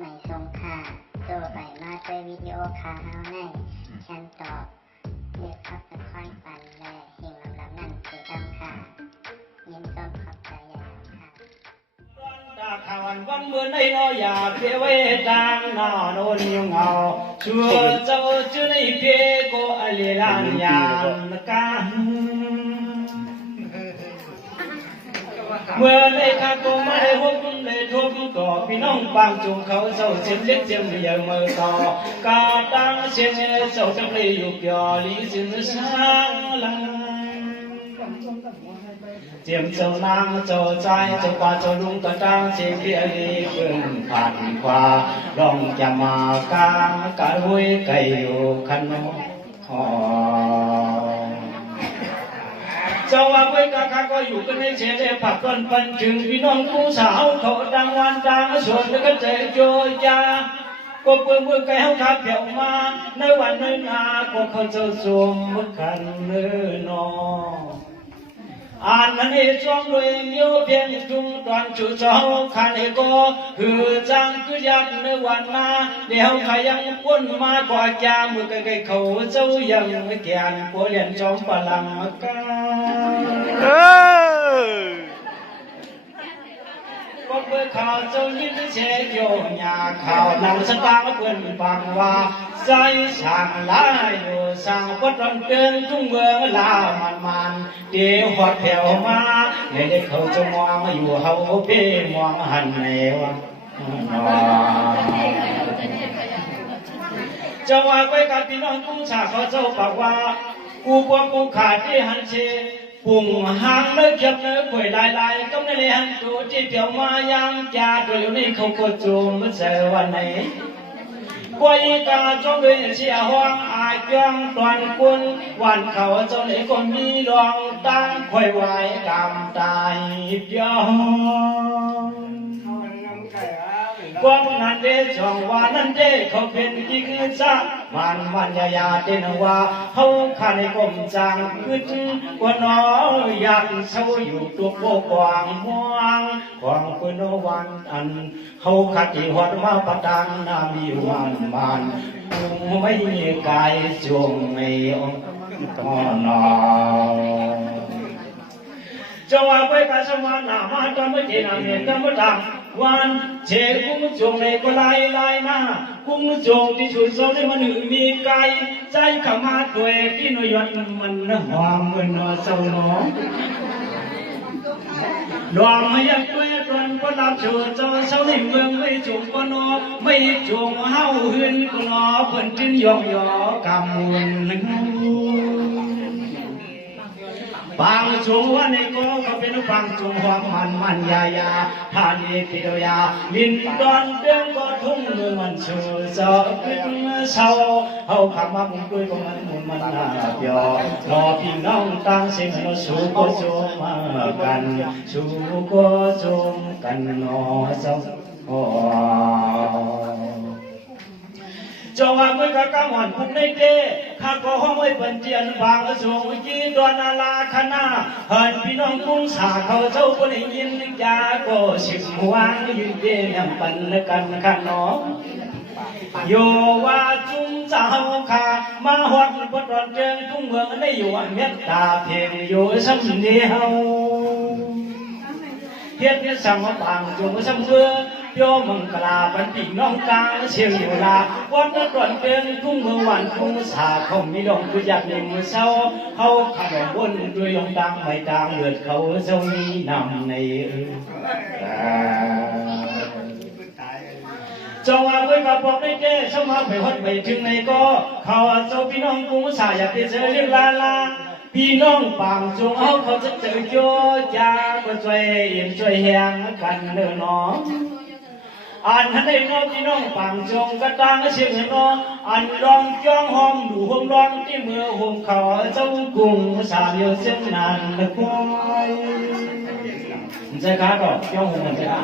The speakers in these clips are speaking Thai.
ไม่ทรงค่าตัวใบมาด้วยวิดีโอคาเฮาในฉันตอบเลือกขับเป็นค่อยปันและเฮงลำนั่นคือดำค่ะยินต้นขอบใจอย่างค่ะตาขวันวันเมื่อในน้อยอยากเพียไว้จางหน้าโนนยงเอาชัวเจ้าจุในเพียก็อเลลานยานกันเมื่อในข้าก็ไม่ได้พบเลยทุบก่อพี่น้องปางจุงเขาเจ้าเสียมเล็กเสียมใหญ่เมื่อต่อกาตังเสียเจ้าจะเลยอยู่เกี่ยวลิสินสร้างลังเจียมเจ้านางเจ้าใจเจ้าป่าเจ้าลุงกระตังเสียงเพียรีขึ้นผ่านขวาลองจะมากางกะลุยไก่อยู่ขันนหอเจ้าว่าไว้กะข้าก็อยู่กันในเฉยผักต้นปันจึงพี่น้องผู้สาวเขาดังวันดังส่วนแล้วก็ใจโจยาก็เปิดมือไก่เขาทับเดี่ยวมาในวันในนาก็เขาเจ้าสวมมือกันเนื้อนออ่านมันให้ช่วงด้วยมิวเพียงจุงตอนจู่เจ้าขันให้ก็หือจังคือยักในวันนาเดี๋ยวขยังพ้นมากว่าจามือไก่เขาเจ้ายังไม่แก่นปวดเลียนจอมพลังกาก็เพื่อข่าวเจ้ายิ้มเชยโยยาข่าวนำสตางค์เพื่อนฟังว่าใจสั่งลายอยู่สั่งก็ต้องเตือนทุ่งเมืองลามันเดี๋ยวหอดแถวมาเด็กเขาจะมองอยู่เฮาเป้มองหันแนวเจ้าว่าไปกับพี่น้องกุ้งชาเขาเจ้าปากว่ากูพวกกูขาดที่หันเชปุ่งหางเนื้อเขียบเนื้อข่อยลายก็ไม่เลยหันตัวที่เที่ยวมายังจ่าตัวอยู่นี่เขาก็จูมเมื่อเจอวันไหนกวยกาจ้องด้วยเชียห้องอายเกองตอนกุนวันเขาเจ้าเลยก็มีรองตั้งข่อยไว้กำตายเดียวกวนนั้นเดจองว่านั้นเดเขาเป็นกี่คือจ้าวันยาเตนว่าเขาขันกลมจางขึ้นกว่าน้องอยากเศร้าอยู่ตัวโบกวางม่วงกวางปืนวันอันเขาขัดที่หัวมาประดังนามีวันมันไม่มีกายจงไม่ตอนอเจ้าว่าไปกับสมานามาจำไม่เจนาเมียจำไม่ดังวันเชกุ้งจงในก็ลายหน้ากุ้งจงที่ชุดโซ่ได้มันมีไก่ใจขมาตัวที่นยนมันหอมมันเศร้าหนอดวงไม่ยักตัวตนก็รับชูเจ้าเศร้าในเมืองไม่จงก็นอไม่จงเฮาหืนก็นอเพิ่นจึงยองยอกำมุนบางจงวันนี้ก็เป็นบางจงความมันยาทานเอกพิโดยาลินดอนเดินก็ทุ่งเมืองมันชูเจ้าขึ้นเศร้าเฮาขับมาบุญด้วยก็มันน่าเบียรอพี่น้องตั้งเสียงสู้ก็จงมากันสู้ก็จงกันนอเจ้าจงว่าเมื่อกะกะหอนพุ่งในเกข้าก็ห้องไว้เป็นเจียนบางสูงยี่ดวนนาลาคณะเฮินพี่น้องกุ้งสาเขาเจ้าคนยินยาก็สิบหวางยืนเดียงปันกันขันน้องโยว่าจุงเจ้าข้ามาหอดปดอนเจิงทุ่งเมืองได้อยู่เมตตาเพียงอยู่ซ้ำเดียวเฮ็ดเนี่ยสั่งมาบางจงซ้ำเมื่อโยมังกลาบันปีน้องกาเชียงอยู่ลาวันนั้นก่อนเดินทุ่งเมืองวันทุ่งสาเขามีดองกุยากในมือเศร้าเขาขับวนด้วยลงดังไม่ดังเลือดเขาเจ้ามีนำในจงเอาไว้กับบอกได้แก่สมาไปวัดไปถึงในก็เขาเจ้าพี่น้องกุ้งสาอยากจะเจอเรื่องลาพี่น้องปางจงเอาเขาจะเจอโยจาก็ช่วยเย็นช่วยแหงกันเด้อน้องอันนั้นได้น้องพี่น้องปางจงกระตังเสียงน้องอันร้องจ้องห้องดูห้องร้องที่มือห้องเขาเจ้ากุ้งสาเดียวเส้นนานละคอยใจขาดอกจ้องห้องมันจะ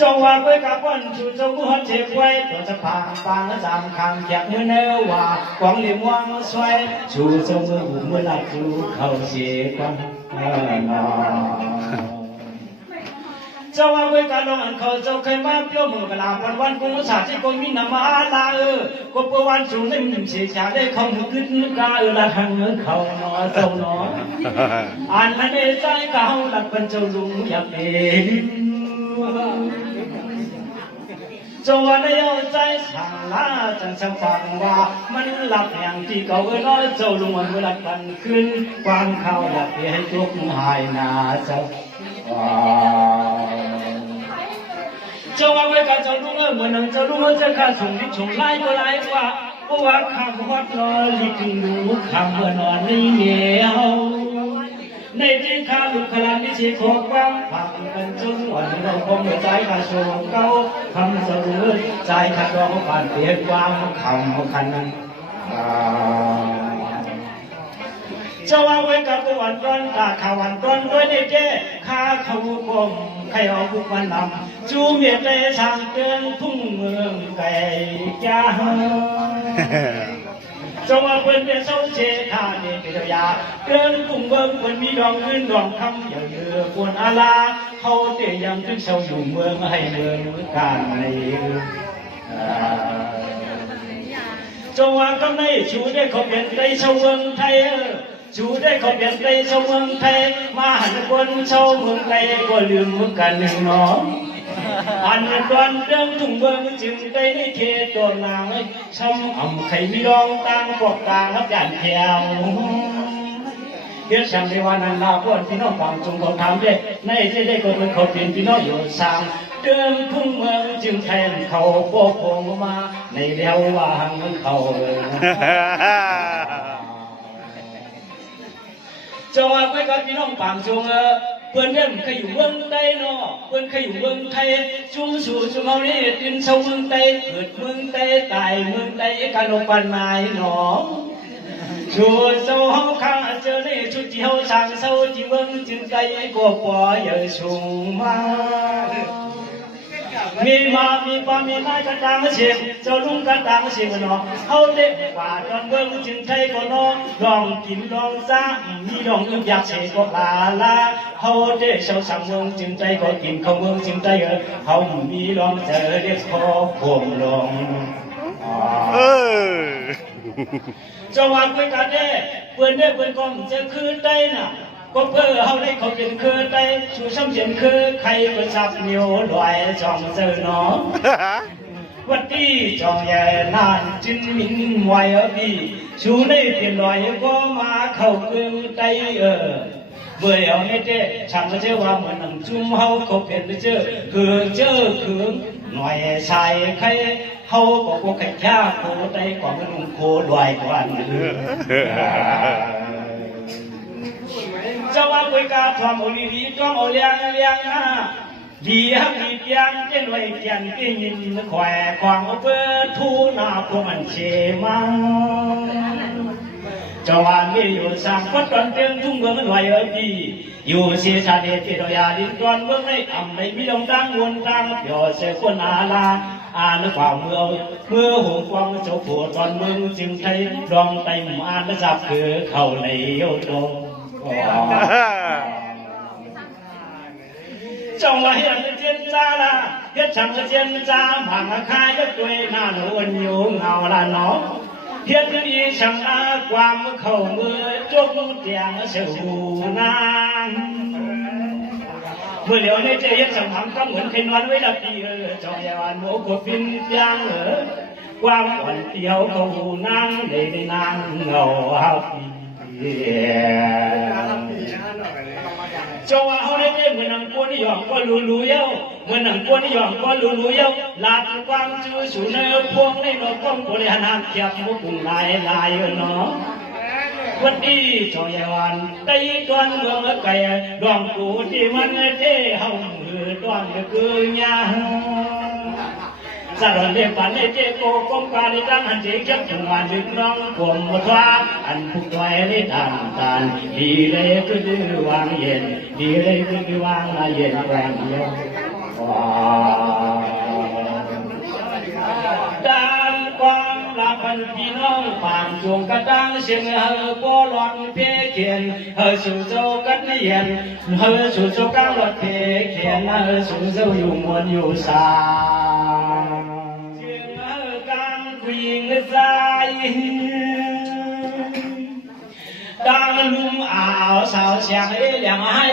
จงว่าไว้กับวันชูจงหัวเจ็บไว้ตัวจะพางปางจำคำจากมือเนื้อว่ากวางเหลี่ยมวางสวยชูจงมือหุ่นมือหลับชูเขาเสียกวางจ เจ้าว่าไว้การลงอันเขาเจ้าเคยมาเปี้ยวมือกะลาวันกุมสาที่คนมีนามาลาก็ปวันสูงได้มีเสียชาได้เขาขึ้นกาละหังเขาหนอเจ้าหนออันนั้นได้ใจเขาหลักเป็นเจ้าลุงอยากเป็นจงวันได้เอาใจสั่งลาจังสังฟังว่ามันหลับอย่างที่เก่าน้อยเจ้าลุงวันเวลากันขึ้นความเขาอยากให้ทุกหายนาเจ้าเจ้าว่าไว้กับเจ้าลุงเหมือนนั่งเจ้าลุงจะข้าส่งนิชงไล่ก็ไล่ว่าเพราะว่าข้าวัดนอนลิขิงรู้ข้าเมื่อนอนในเหนียวในที่ข้าลุกขลานิชิโคกว้างผักเป็นจุนวันเราคงใจข้าโชว์เก้าคำสรุปใจข้าดองผ่านเปลี่ยนความคำคันนั้นเจ้าว่าไว้กับวันต้นตาข้าวันต้นด้วยในเจ้ข้าเขากลมใครเอาบุกมันนำจูเมียใจช่างเตือนทุ่งเมืองไก่จ้าเจ้าว่าเป็นเจ้าเชข้าเนี่ยเป็นยาเตือนทุ่งเมืองคนมีดองเงินดองคำอย่าเยือควรอาลาเขาเตียยังถึงเจ้าอยู่เมืองให้เมืองการในเจ้าว่ากำไรชูได้เขาเป็นใจชาวเมืองไทยชูได้เขาเปลี่ยนไปชาวเมืองไทยมาหันคนชาวเมืองไทยก็ลืมกันหนึ่งหนออันตอนเรื่องทุ่งเมืองจึงได้ในเขตตัวนางช่างอ่ำไข่มีรองต่างปกต่างรับยันเที่ยวเดี๋ยวฉันในวันนั้นลาพวกพี่น้องฟังจงเขาถามได้ในที่ได้คนมันเขาเปลี่ยนพี่น้องอยู่สามเดิมทุ่งเมืองจึงแทนเขาโปกงมาในเดียวว่างเขาเจ้าว่าไว้กับพี่น้องปางจงเพื่อนเล่นเคยอยู่เมืองใต้เนาะเพื่อนเคยอยู่เมืองไทยจุ่มสู่จุ่มเอานี่ดินชาวเมืองใต้เกิดเมืองใต้ตายเมืองใต้การลงปันนายเนาะชูเจ้าห้องข้างเจอในชุดที่เขาช่างเศร้าที่เมืองจึงใจก็ปล่อยชุงมามีมามีปามีนายกระตังเสียงเจ้าลุงกระตังเสียงเนาะเขาเด็กกว่าตอนเบิ่งจึงใช่ก็เนาะลองกินลองซ่ามีลองอึอยากเสียก็ลาลาเขาเด็กชาวสังเมืองจึงใจก็กินเขาเมืองจึงใจเขามีลองเจอเด็กขอพวงลงเจ้าวันไปกันเด้เพื่อนเด้เพื่อนก็จะคืนได้น่ะก็เพื่อเขาได้เขาเป็นคือได้ชูช้ำเสียงคือใครก็จับนิ้วลอยจองเจอน้องวัดที่จองใหญ่นานจึงมินไว้พี่ชูได้เปลี่ยนลอยก็มาเข้าเมืองได้เบื่อเอาไม่เจ้ช่างก็เจ้าว่าเหมือนหนังจุ่มเขาเปลี่ยนไปเจอคือหน่อยชายใครเขาบอกว่าใครยากโคได้กว่ามันนุ่งโคลอยกว่าเจ้าว่าคุยกาทำโอลีดีต้องเอาเลี้ยงนะดีฮักดีเพียงเจ้าหน่วยเพียงเพียงยินแขวความเพื่อทูนาพวกมันเชมังเจ้าว่ามีอยู่สามวัดตอนเตียงทุ่งเมืองหน่วยดีอยู่เสียชาเดชที่เราอยาดินตอนเมืองในอ่ำในมีดงดังวนดังเปียวเสียคนอาลาอ่านความเมื่อหูความเจ้าผัวตอนเมืองจึงไทยรองไตหมู่อ่านและจับคือเข้าในโยตรงจงว่าเห็นเจียนจ้าละเฮ็ดฉันเจียนจ้าผ่านคายยักด้วยหน้าหนูวันอยู่เงาละน้องเฮ็ดดีช่างอาความเข้ามือจกเตียงเสือหูนางเมื่อเดี๋ยวนี้เจี๊ยบสังหารก็เหมือนเคยนอนไว้ดับดีจงยานโมกบินยังความอ่อนเตียวเขาหูนางได้นางเงาฮับเจ้าว่าเขาได้เจ้เหมือนหนังกวนนิยมก็รู้เย้าเหมือนหนังกวนนิยมก็รู้เย้าลาดความจื้อสูเนื้อพวงในโลกของบริหารเทียบมุกลายเนาะวันนี้เจ้าใหญ่วันได้ตอนเมืองไก่ดวงกูที่มันเท่เฮามือตอนคือยาสารเลี้ยงปันในเจ้โกกงการในตั้งหันเจ้าจับถึงวันดึกน้องกลมวัดว่าอันผู้ไว้ในทางการดีเลยก็ดื้อวางเย็นดีเลยก็ดื้อวางเย็นแรงเยอะด้านความรัก กันพี่น้องผ่านจวงกระดังเสียงปอหลอดเพเขียนสู่โจกันเย็นสู่โจกลางหลอดเพเขียนสู่โจอยู่มวลอยู่สาเสียงกลางวิ่งใจดังลุมอ่าวสาวเสียงเหลี่ยมให้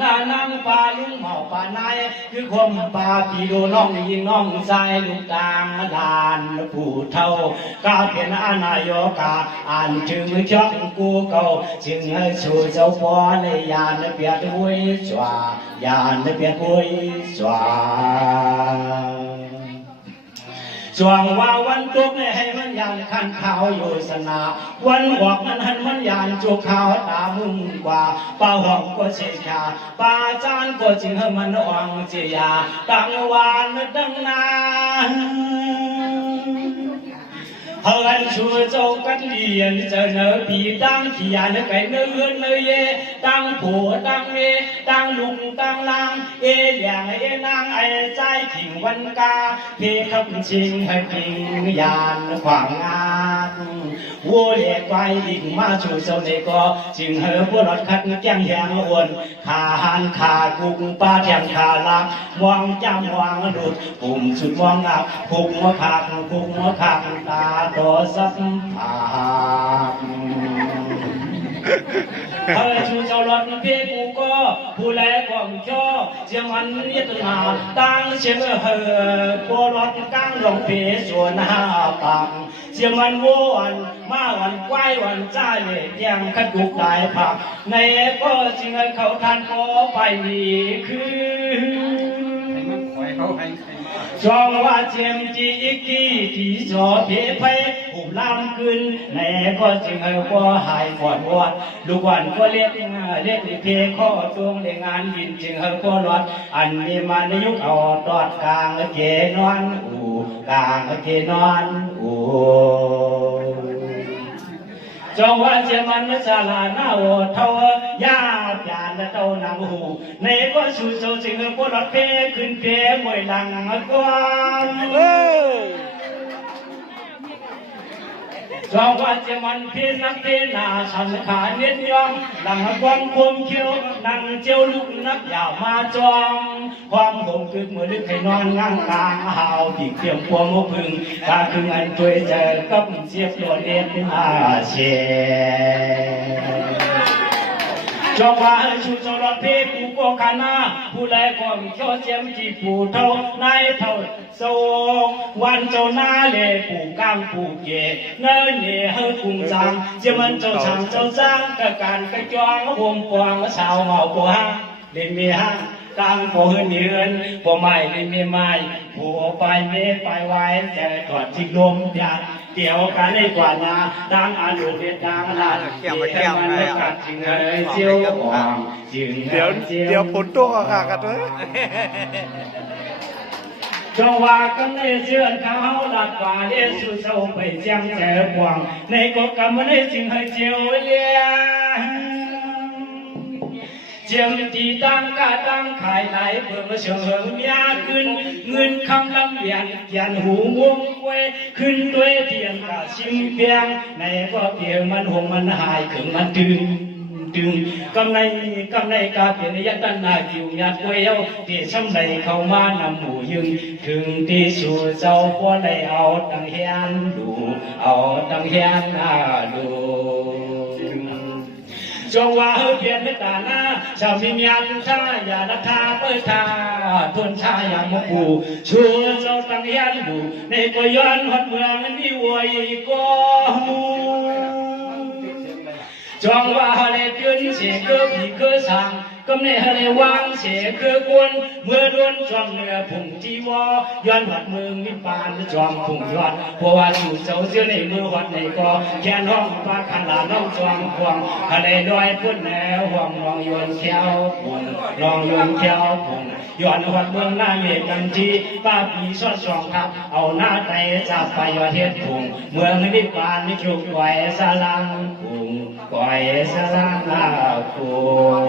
นานังปลาลุงเมาปลานายคือคมปลาพี่ดูน้องยิงน้องใจลูกตางดานผู้เท่ากาเพียนอนายกาอ่านถึงช่องกูเก่าจึงให้สู่เจ้าพ่อในยานเปียดวุ้ยจวายานเปียดวุ้ยจวาจวงว่าวันตกให้มันยานขันขาวอยู่สนาวันออกนั้นหันมันยานจุกขาวตามึงกว่าป้าหอมก็เชียป้าจานก็จึงให้มันอ่องเจียตั้งวานดังนาเฮกันชูโจกันเดียนเจอเนอปีตั้งขี้ยานไก่เนื้อเนื้อเยตั้งผัวตั้งเมตั้งลุงตั้งลางเอเหลี่ยงเอนางไอใจขิงวันกาเพคำชิงให้พิงยานขวางงานวัวเลี้ยควายลิงมาชูโจในก็จึงเฮอพวกรถคัดแก้งแหงอ้วนขาหันขากุ้งปลาแทงขาลักวางจำวางดุดปุ่มสุดวางอับพุกหัวขาพุกหัวขาตาตัวสัมผัสชูเจ้าหลอดเพียกูก็ผู้แลกว่างช่อเสียงอันยึดนาตั้งเสียงพวหลอดกลางหลงเพียส่วนหาปังเสียงมันวนมาวันควายวันจ้าเลยยังขัดกุกได้ผักในก็จึงให้เขาทันพอไปนี่คือช่องว่าเจียมจีอีกทีที่จอเพไปหุบลำขึ้นในก็จึงให้ก็หายก่อนวัดลูกวันก็เรียกเพข้อตวงในงานบินจึงให้ก็รอดอันมีมาในยุคเอาตอดกลางเกนอนอูกลางเกนอนอูจงว่าเจมันไม่สลาหน้าโอเท่ายาจานเท่านางหูในก็สู่โซจึงก็รถเพขึ้นเพมวยหลังกวนจงว่าเจมันเพนักเพนาฉันขาเนียนยองหลังกวนควมเขียวนั่งเจียวลุกนักอย่ามาจองความผมคือเมื่อลึกให้นอนง่างกลางหาวปีกเทียมพวงมพึ่งตาคืออันช่วยเจอกับเสียบตัวเด็ดอาเชจงว่าชูจรเพกูก็ขานาผู้แลก็มีข้อเจียมที่ผู้เท่านายเท่าโซวันเจ้าหน้าเล่ผู้กลางผู้เก๋เงินเนี่ยเฮกุ้งจางเจียมันเจ้าช่างเจ้าสร้างกะการกะจองวงกวางสาวเมาบัวเล่นมีห้างตั้งผู้เนือนผู้ใหม่เล่นมีไม้ผู้ไปเมไปไว้เจอถอดทิ้งลมยาเกี่ยวกันในกว่านาดังอายุเด็ดดังนานเกี่ยวมันไม่กัดจึงเอ้ยเจียวอ่างจึงเดี๋ยวผลตัวขากันเลยจงว่ากันในเชื่อเขาดัดว่าเลี้ยสุเศร้าไปเจียงแฉกวางในกฎกรรมในจึงให้เจียวเลี้ยเจียมตีตั้งกาตั้งขายไหลเพื่อเฉิงยาขึ้นเงินคำลำเลียนยันหูวงเวขึ้นด้วยเทียนกาชิมเพียงในก็เพียงมันหงมันหายถึงมันดึงกำในกาเปลี่ยนยันตันนาคิวยัดไว้เอาที่ช้ำในเข้ามานำหมู่ยึงถึงที่สู่เจ้าพอได้เอาตั้งเฮียนดูเอาตั้งเฮียนดูจงว่าเพียรไม่ตาหน้าชาวพิญญาชาอย่าละทาเปิดทาทวนชาอย่างมกูชูเจ้าตั้งยันดูในกย้อนหัดเมืองนี่ววยก็จงว่าอะไรเกินเสียเกือผีเกือสั่งก็ในอะไรวางเสียเกือกวนเมื่อล้วนจอมเนื้อผงจีวอย้อนหัดเมืองมิปานจอมผงยอดเพราะว่าสู่เจ้าเสื้อในมือหัดในก็แค่น้องปลาขลาน้องจอมควงอะไรลอยพุ่นแนวห่วงลองยวนเขียวผงลองยวนเขียวผงย้อนหัดเมืองหน้าเมฆกันทีป้าปีสอดสองครับเอาหน้าไตจับไปยอดเทียนผงเมืองมิปานมิชุกไว้สลังผงก่อยสลังผง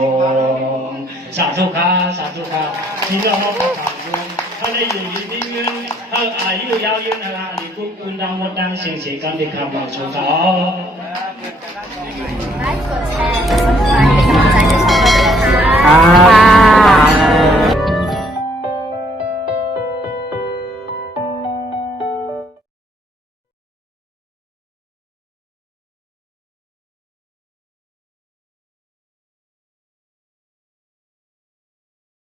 สาธุค่ะสาธุค่ะที่เรามาประกาศอยู่ถ้าได้อยู่ดีมีเงินถ้า อายุยาวยืนนานหลีกุกุนดังมดดังเสียงเสียงกันดีคำบอกชมเขา ค่ะ